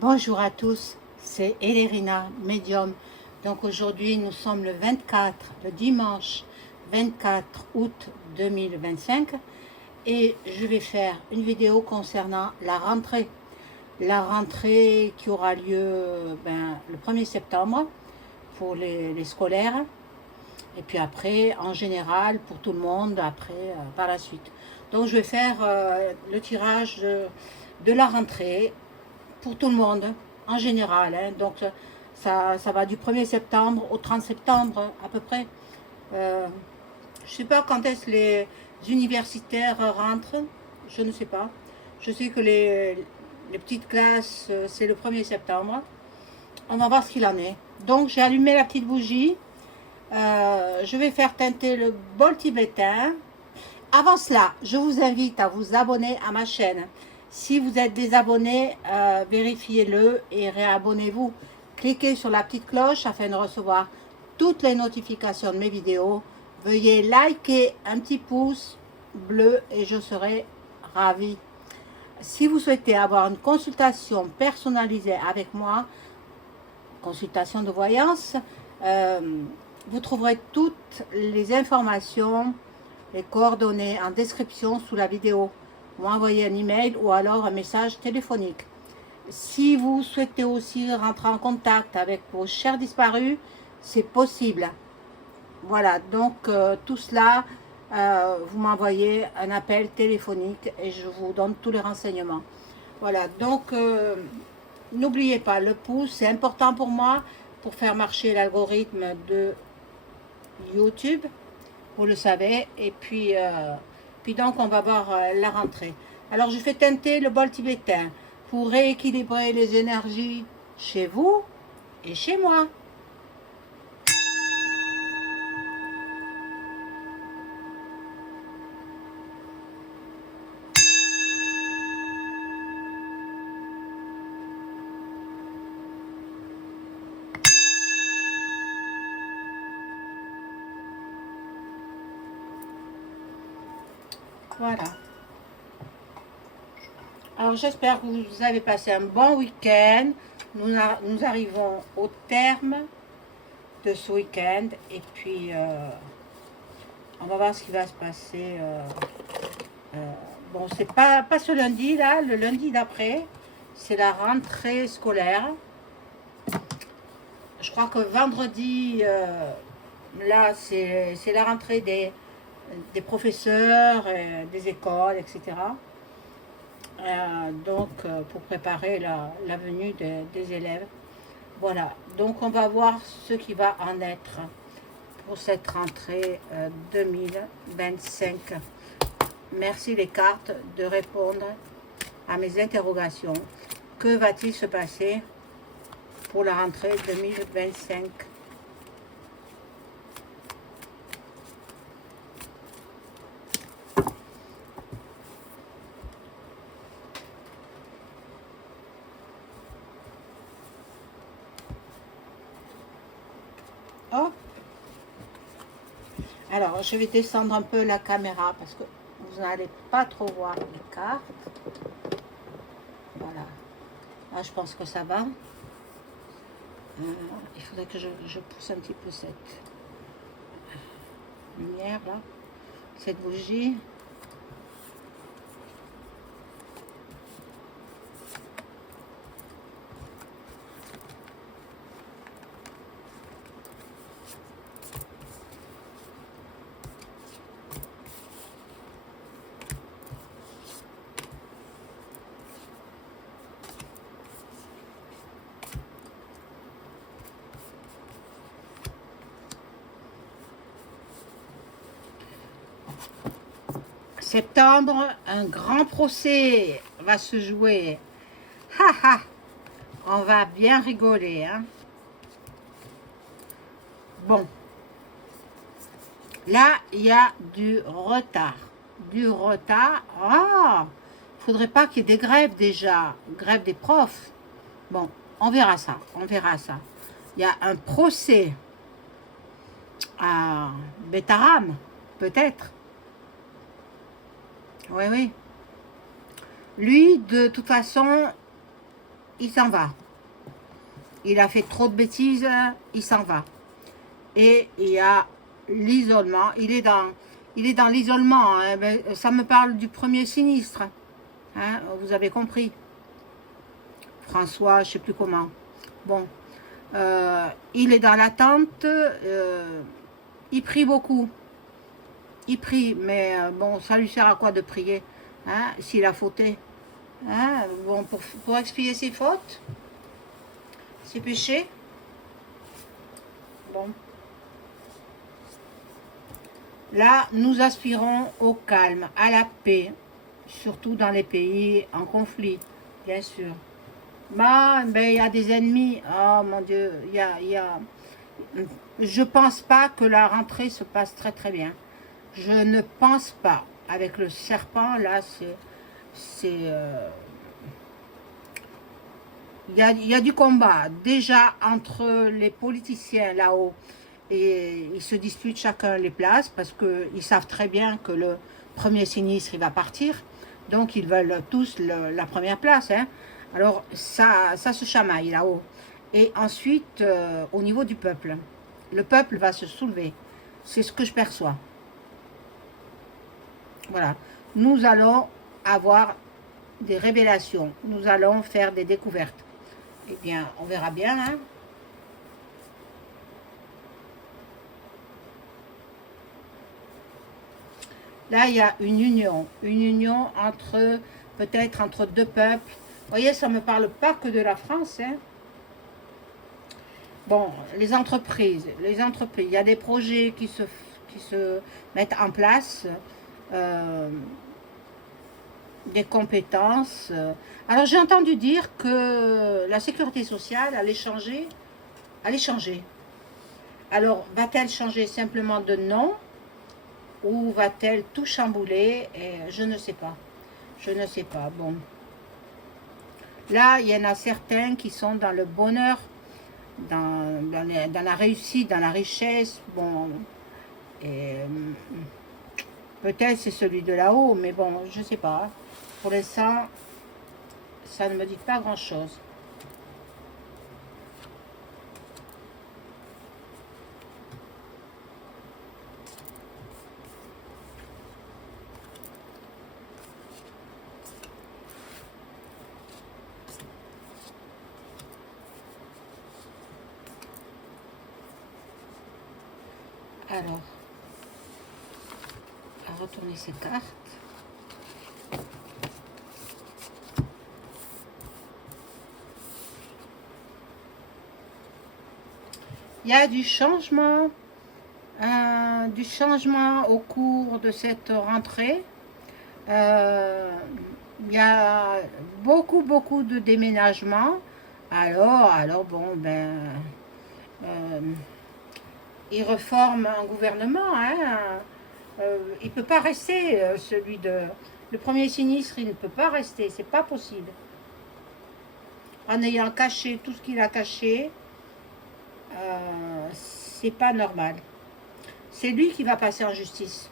Bonjour à tous, c'est Elérina, médium. Donc aujourd'hui nous sommes le dimanche 24 août 2025 et je vais faire une vidéo concernant la rentrée. La rentrée qui aura lieu le 1er septembre pour les scolaires et puis après en général pour tout le monde après par la suite. Donc je vais faire le tirage de la rentrée pour tout le monde, en général. Hein. Donc, ça va du 1er septembre au 30 septembre, à peu près. Euh, je ne sais pas quand est-ce que les universitaires rentrent. Je ne sais pas. Je sais que les petites classes, c'est le 1er septembre. On va voir ce qu'il en est. Donc, j'ai allumé la petite bougie. Je vais faire teinter le bol tibétain. Avant cela, je vous invite à vous abonner à ma chaîne. Si vous êtes désabonné, vérifiez-le et réabonnez-vous. Cliquez sur la petite cloche afin de recevoir toutes les notifications de mes vidéos. Veuillez liker un petit pouce bleu et je serai ravie. Si vous souhaitez avoir une consultation personnalisée avec moi, consultation de voyance, vous trouverez toutes les informations, les coordonnées en description sous la vidéo. Ou envoyer un email ou alors un message téléphonique. Si vous souhaitez aussi rentrer en contact avec vos chers disparus, c'est possible. Voilà, donc tout cela, vous m'envoyez un appel téléphonique et je vous donne tous les renseignements. Voilà, donc n'oubliez pas, le pouce, c'est important pour moi pour faire marcher l'algorithme de YouTube, vous le savez, et puis donc on va voir la rentrée. Alors je fais teinter le bol tibétain pour rééquilibrer les énergies chez vous et chez moi. Voilà. Alors j'espère que vous avez passé un bon week-end. Nous arrivons au terme de ce week-end et puis on va voir ce qui va se passer. Bon, c'est pas ce lundi là, le lundi d'après, c'est la rentrée scolaire. Je crois que vendredi, là, c'est la rentrée des professeurs, des écoles, etc. Donc, pour préparer la venue des élèves. Voilà, donc on va voir ce qui va en être pour cette rentrée 2025. Merci les cartes de répondre à mes interrogations. Que va-t-il se passer pour la rentrée 2025 ? Oh, alors je vais descendre un peu la caméra parce que vous n'allez pas trop voir les cartes. Voilà, là je pense que ça va. Il faudrait que je pousse un petit peu cette lumière là, cette bougie. Septembre, un grand procès va se jouer. Ha ha, on va bien rigoler, hein. Bon, là, il y a du retard. Du retard. Ah, faudrait pas qu'il y ait des grèves déjà. Grève des profs. Bon, on verra ça. On verra ça. Il y a un procès à Betaram, peut-être. Oui, oui. Lui, de toute façon, il s'en va. Il a fait trop de bêtises, il s'en va. Et il y a l'isolement. Il est dans l'isolement. Hein. Ben, ça me parle du premier sinistre. Hein, vous avez compris. François, je ne sais plus comment. Bon. Il est dans l'attente. Il prie beaucoup. Il prie. Mais bon, ça lui sert à quoi de prier, hein, s'il a fauté, hein, bon, pour expier ses fautes, ses péchés. Bon. Là, nous aspirons au calme, à la paix, surtout dans les pays en conflit, bien sûr. Ben, il y a des ennemis. Oh mon Dieu, je pense pas que la rentrée se passe très très bien. Je ne pense pas. Avec le serpent, là, il y a du combat déjà entre les politiciens là-haut, et ils se disputent chacun les places parce qu'ils savent très bien que le premier sinistre il va partir, donc ils veulent tous la première place, hein. Alors ça se chamaille là-haut. Et ensuite, au niveau du peuple, le peuple va se soulever. C'est ce que je perçois. Voilà. Nous allons avoir des révélations. Nous allons faire des découvertes. Eh bien, on verra bien, hein. Là, il y a une union entre, peut-être entre deux peuples. Vous voyez, ça ne me parle pas que de la France, hein. Bon, les entreprises, il y a des projets qui se mettent en place, des compétences. Alors, j'ai entendu dire que la sécurité sociale allait changer. Alors, va-t-elle changer simplement de nom ou va-t-elle tout chambouler? Et je ne sais pas. Je ne sais pas. Bon. Là, il y en a certains qui sont dans le bonheur, dans la réussite, dans la richesse. Bon, et peut-être c'est celui de là-haut, mais bon, je ne sais pas. Pour l'instant, ça ne me dit pas grand-chose. Alors, à retourner ces cartes. Il y a du changement au cours de cette rentrée. Il y a beaucoup de déménagements. Alors bon, ben, il reforme un gouvernement, hein. Il ne peut pas rester, le premier sinistre, il ne peut pas rester, c'est pas possible. En ayant caché tout ce qu'il a caché, c'est pas normal. C'est lui qui va passer en justice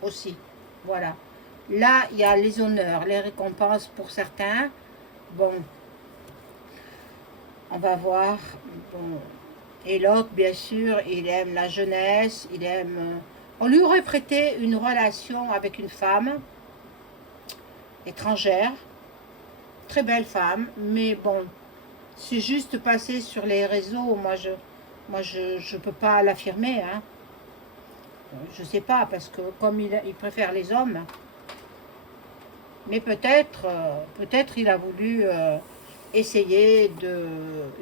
aussi. Voilà. Là, il y a les honneurs, les récompenses pour certains. Bon, on va voir. Bon. Et l'autre, bien sûr, il aime la jeunesse, il aime... On lui aurait prêté une relation avec une femme étrangère, très belle femme, mais bon, c'est juste passé sur les réseaux. Moi, je peux pas l'affirmer, hein. Je sais pas, parce que comme il préfère les hommes, mais peut-être il a voulu essayer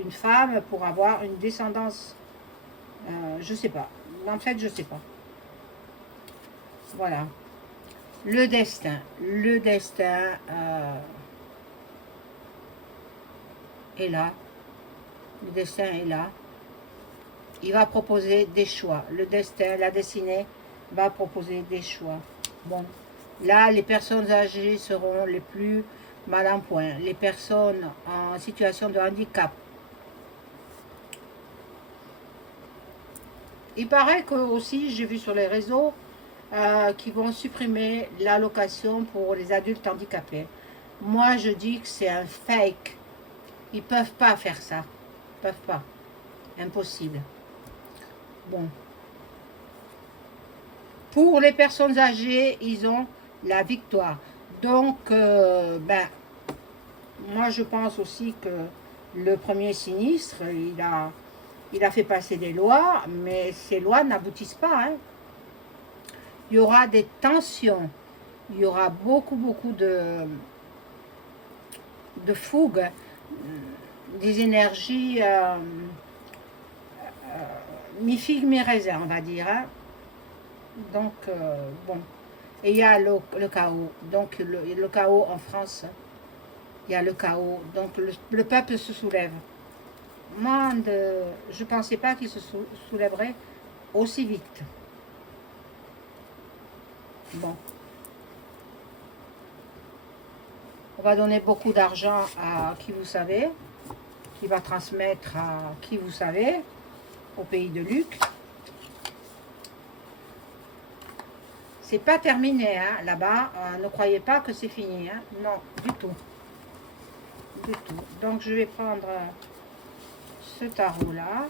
une femme pour avoir une descendance. Je sais pas. En fait, je sais pas. Voilà. Le destin. Est là. Le destin est là. Il va proposer des choix. Le destin, la destinée va proposer des choix. Bon, là, les personnes âgées seront les plus mal en point. Les personnes en situation de handicap. Il paraît que aussi, j'ai vu sur les réseaux, qu'ils vont supprimer l'allocation pour les adultes handicapés. Moi, je dis que c'est un fake. Ils peuvent pas faire ça. Ils peuvent pas. Impossible. Bon. Pour les personnes âgées, ils ont la victoire. Donc, ben, moi je pense aussi que le premier sinistre, il a fait passer des lois, mais ces lois n'aboutissent pas. Hein. Il y aura des tensions, il y aura beaucoup de fougue, des énergies mi-figue, mi-raisin, on va dire. Hein. Donc, bon. Et il y a le chaos. Donc, le chaos en France, il y a le chaos. Donc, le peuple se soulève. Moi, je ne pensais pas qu'il se soulèverait aussi vite. Bon. On va donner beaucoup d'argent à qui vous savez, qui va transmettre à qui vous savez, au pays de Luc. C'est pas terminé, hein, là-bas. Ne croyez pas que c'est fini, hein. Non, du tout. Du tout. Donc, je vais prendre ce tarot-là.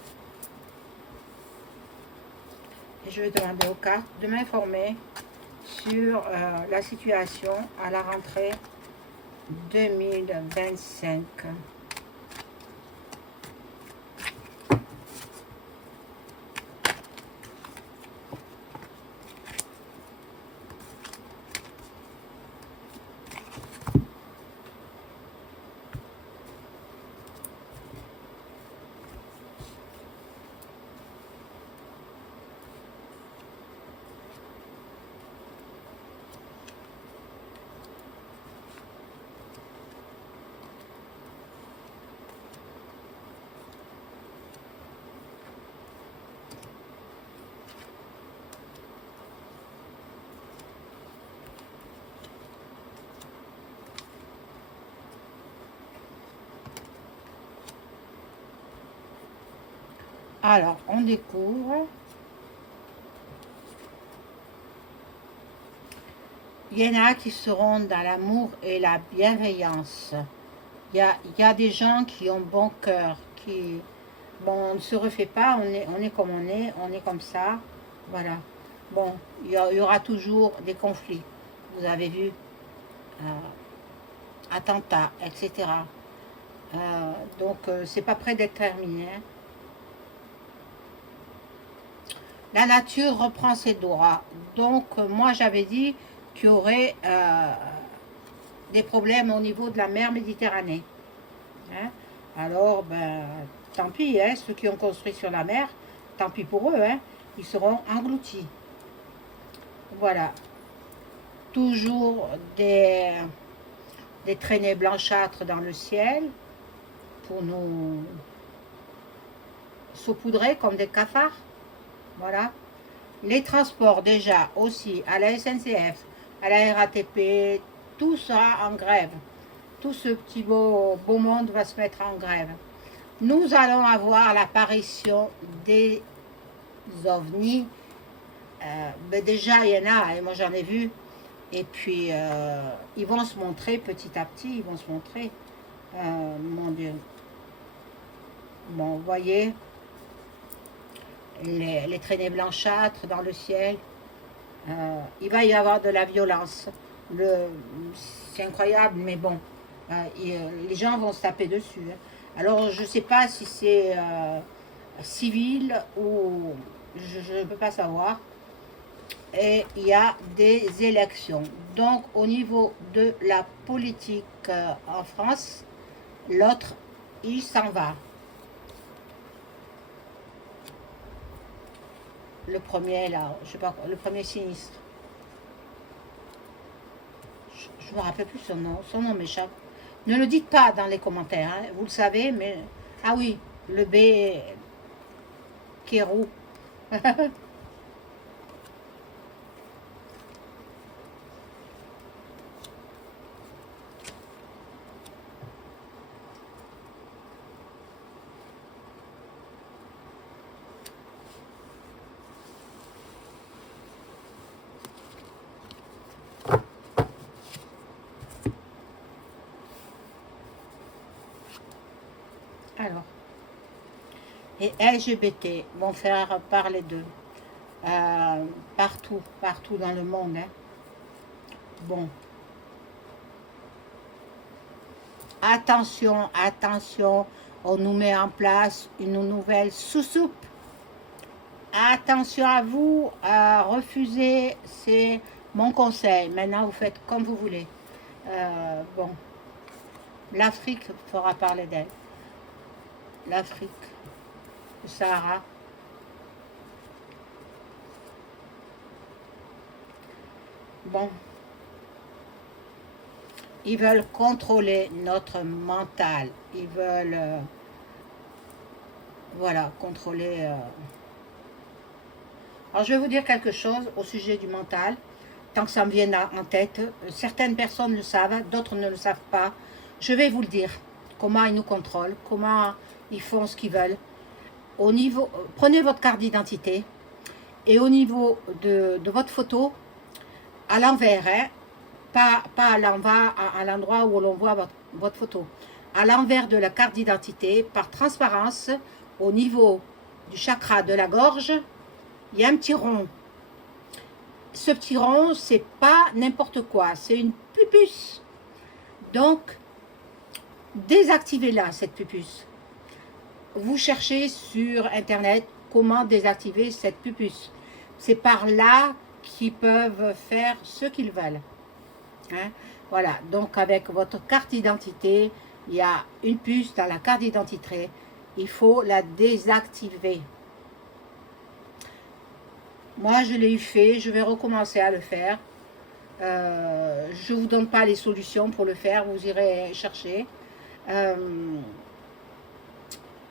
Et je vais demander aux cartes de m'informer sur la situation à la rentrée 2025. Alors, on découvre. Il y en a qui seront dans l'amour et la bienveillance. Il y a des gens qui ont bon cœur, qui... Bon, on ne se refait pas, on est comme on est comme ça. Voilà. Bon, il y aura toujours des conflits. Vous avez vu, attentats, etc. Donc, c'est pas prêt d'être terminé. Hein. La nature reprend ses droits. Donc, moi, j'avais dit qu'il y aurait des problèmes au niveau de la mer Méditerranée. Hein. Alors, ben, tant pis, hein, ceux qui ont construit sur la mer, tant pis pour eux, hein, ils seront engloutis. Voilà. Toujours des traînées blanchâtres dans le ciel pour nous saupoudrer comme des cafards. Voilà. Les transports déjà aussi à la SNCF, à la RATP, tout sera en grève. Tout ce petit beau monde va se mettre en grève. Nous allons avoir l'apparition des ovnis. Ben déjà, il y en a, et moi j'en ai vu. Et puis, ils vont se montrer petit à petit, ils vont se montrer. Mon Dieu. Bon, vous voyez, les traînées blanchâtres dans le ciel. Il va y avoir de la violence. C'est incroyable, mais bon, les gens vont se taper dessus. Hein. Alors, je ne sais pas si c'est civil ou je ne peux pas savoir. Et il y a des élections. Donc, au niveau de la politique en France, l'autre, il s'en va. Le premier, là, je sais pas quoi, le premier sinistre. Je me rappelle plus son nom m'échappe. Ne le dites pas dans les commentaires, hein, vous le savez, mais... Ah oui, le B... Kérou. Alors, et LGBT vont faire parler d'eux partout, partout dans le monde. Hein. Bon, attention, attention, on nous met en place une nouvelle sous-soupe. Attention à vous, refusez, c'est mon conseil. Maintenant, vous faites comme vous voulez. Bon, l'Afrique fera parler d'elle. L'Afrique, le Sahara. Bon, ils veulent contrôler notre mental. Ils veulent, voilà, contrôler. Alors, je vais vous dire quelque chose au sujet du mental. Tant que ça me vient en tête, certaines personnes le savent, d'autres ne le savent pas. Je vais vous le dire, comment ils nous contrôlent, comment ils font ce qu'ils veulent. Au niveau, prenez votre carte d'identité et au niveau de votre photo, à l'envers, hein, pas à l'envers, à l'endroit où l'on voit votre photo. À l'envers de la carte d'identité, par transparence, au niveau du chakra de la gorge, il y a un petit rond. Ce petit rond, c'est pas n'importe quoi, c'est une pupuce. Donc, désactivez-la, cette pupuce. Vous cherchez sur Internet comment désactiver cette pupuce. C'est par là qu'ils peuvent faire ce qu'ils veulent. Hein? Voilà, donc avec votre carte d'identité, il y a une puce dans la carte d'identité. Il faut la désactiver. Moi, je l'ai eu fait, je vais recommencer à le faire. Je ne vous donne pas les solutions pour le faire, vous irez chercher.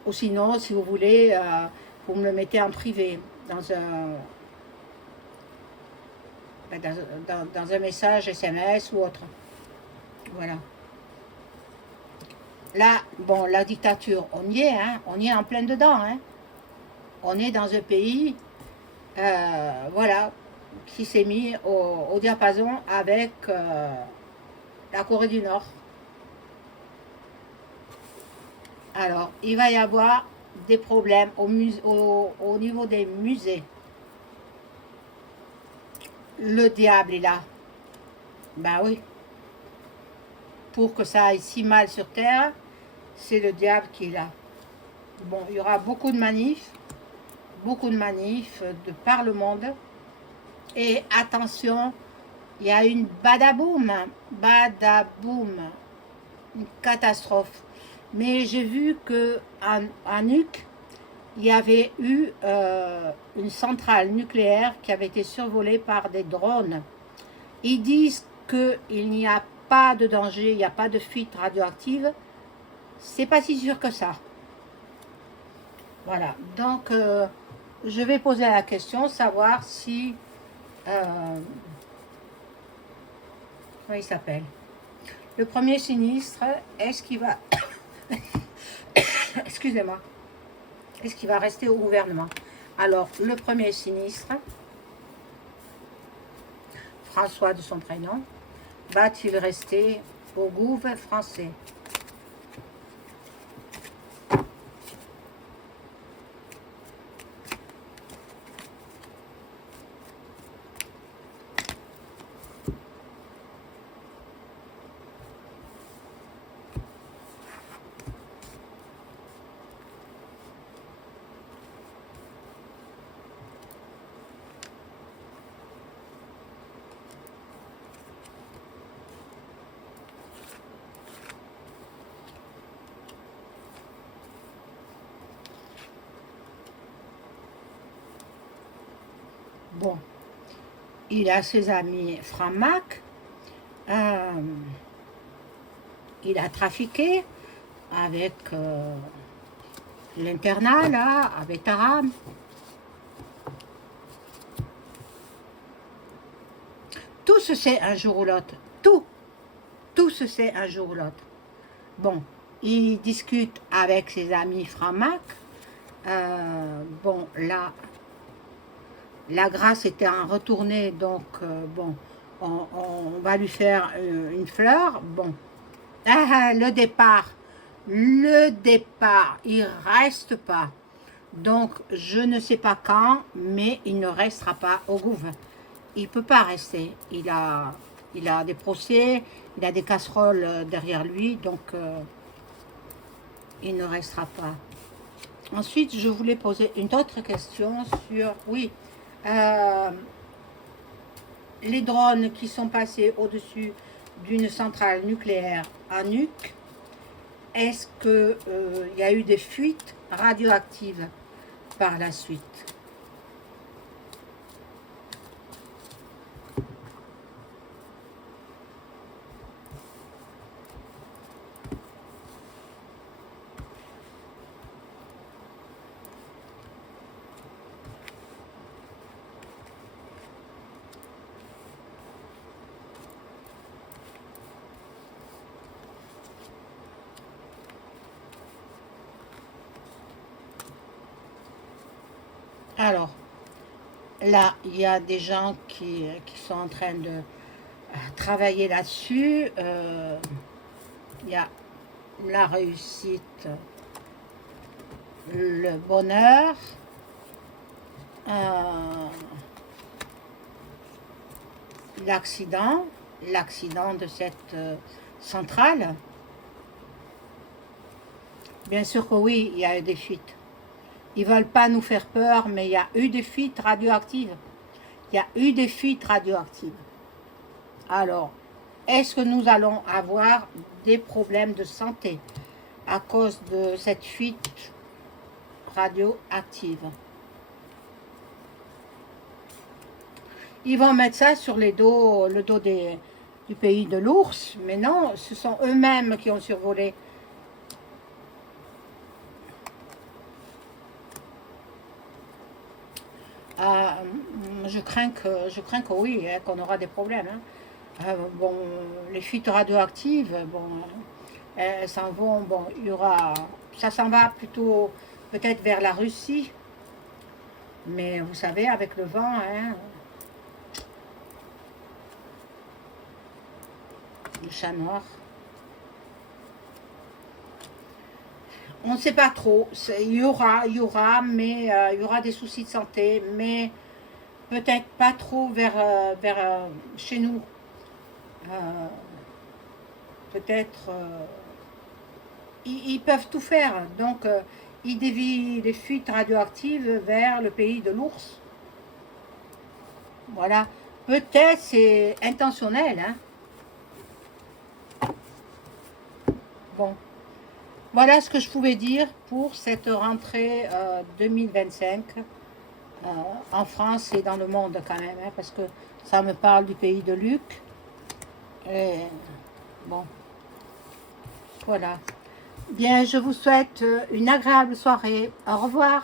Ou sinon, si vous voulez, vous me le mettez en privé, dans un message SMS ou autre. Voilà. Là, bon, la dictature, on y est, hein, on y est en plein dedans. Hein. On est dans un pays... voilà, qui s'est mis au diapason avec la Corée du Nord. Alors, il va y avoir des problèmes au niveau des musées. Le diable est là. Ben oui. Pour que ça aille si mal sur Terre, c'est le diable qui est là. Bon, il y aura beaucoup de manifs de par le monde. Et attention, il y a une badaboum, une catastrophe. Mais j'ai vu qu'en Nuque, il y avait eu une centrale nucléaire qui avait été survolée par des drones. Ils disent qu'il n'y a pas de danger, il n'y a pas de fuite radioactive. C'est pas si sûr que ça. Voilà, donc je vais poser la question, savoir si... comment il s'appelle? Le premier sinistre, est-ce qu'il va... Excusez-moi. Est-ce qu'il va rester au gouvernement? Alors, le premier sinistre, François de son prénom, va-t-il rester au gouvernement français? Bon, il a ses amis francs-mac, il a trafiqué avec l'internat, là, avec Taram. Tout se sait un jour ou l'autre. Tout se sait un jour ou l'autre. Bon, il discute avec ses amis francs-mac. Bon, là, la grâce était en retournée, donc, bon, on va lui faire une fleur. Bon, le départ le départ, il reste pas. Donc, je ne sais pas quand, mais il ne restera pas au gouvernement. Il ne peut pas rester. Il a des procès, il a des casseroles derrière lui, donc il ne restera pas. Ensuite, je voulais poser une autre question sur, oui, les drones qui sont passés au-dessus d'une centrale nucléaire à Nuuk. Est-ce qu'il y a eu des fuites radioactives par la suite? Alors, là, il y a des gens qui sont en train de travailler là-dessus. Il y a la réussite, le bonheur, l'accident de cette centrale. Bien sûr que oui, il y a eu des fuites. Ils ne veulent pas nous faire peur, mais il y a eu des fuites radioactives. Il y a eu des fuites radioactives. Alors, est-ce que nous allons avoir des problèmes de santé à cause de cette fuite radioactive? Ils vont mettre ça sur le dos du pays de l'ours, mais non, ce sont eux-mêmes qui ont survolé. Je crains que oui, hein, qu'on aura des problèmes. Hein. Bon, les fuites radioactives, bon, elles s'en vont, bon, il y aura, ça s'en va plutôt peut-être vers la Russie, mais vous savez, avec le vent, hein, le chat noir. On ne sait pas trop. Il y aura, mais il y aura des soucis de santé, mais peut-être pas trop vers chez nous. Peut-être ils peuvent tout faire. Donc ils dévient les fuites radioactives vers le pays de l'ours. Voilà. Peut-être c'est intentionnel. Hein. Bon. Voilà ce que je pouvais dire pour cette rentrée 2025 en France et dans le monde quand même, hein, parce que ça me parle du pays de Luc. Et bon, voilà. Bien, je vous souhaite une agréable soirée. Au revoir.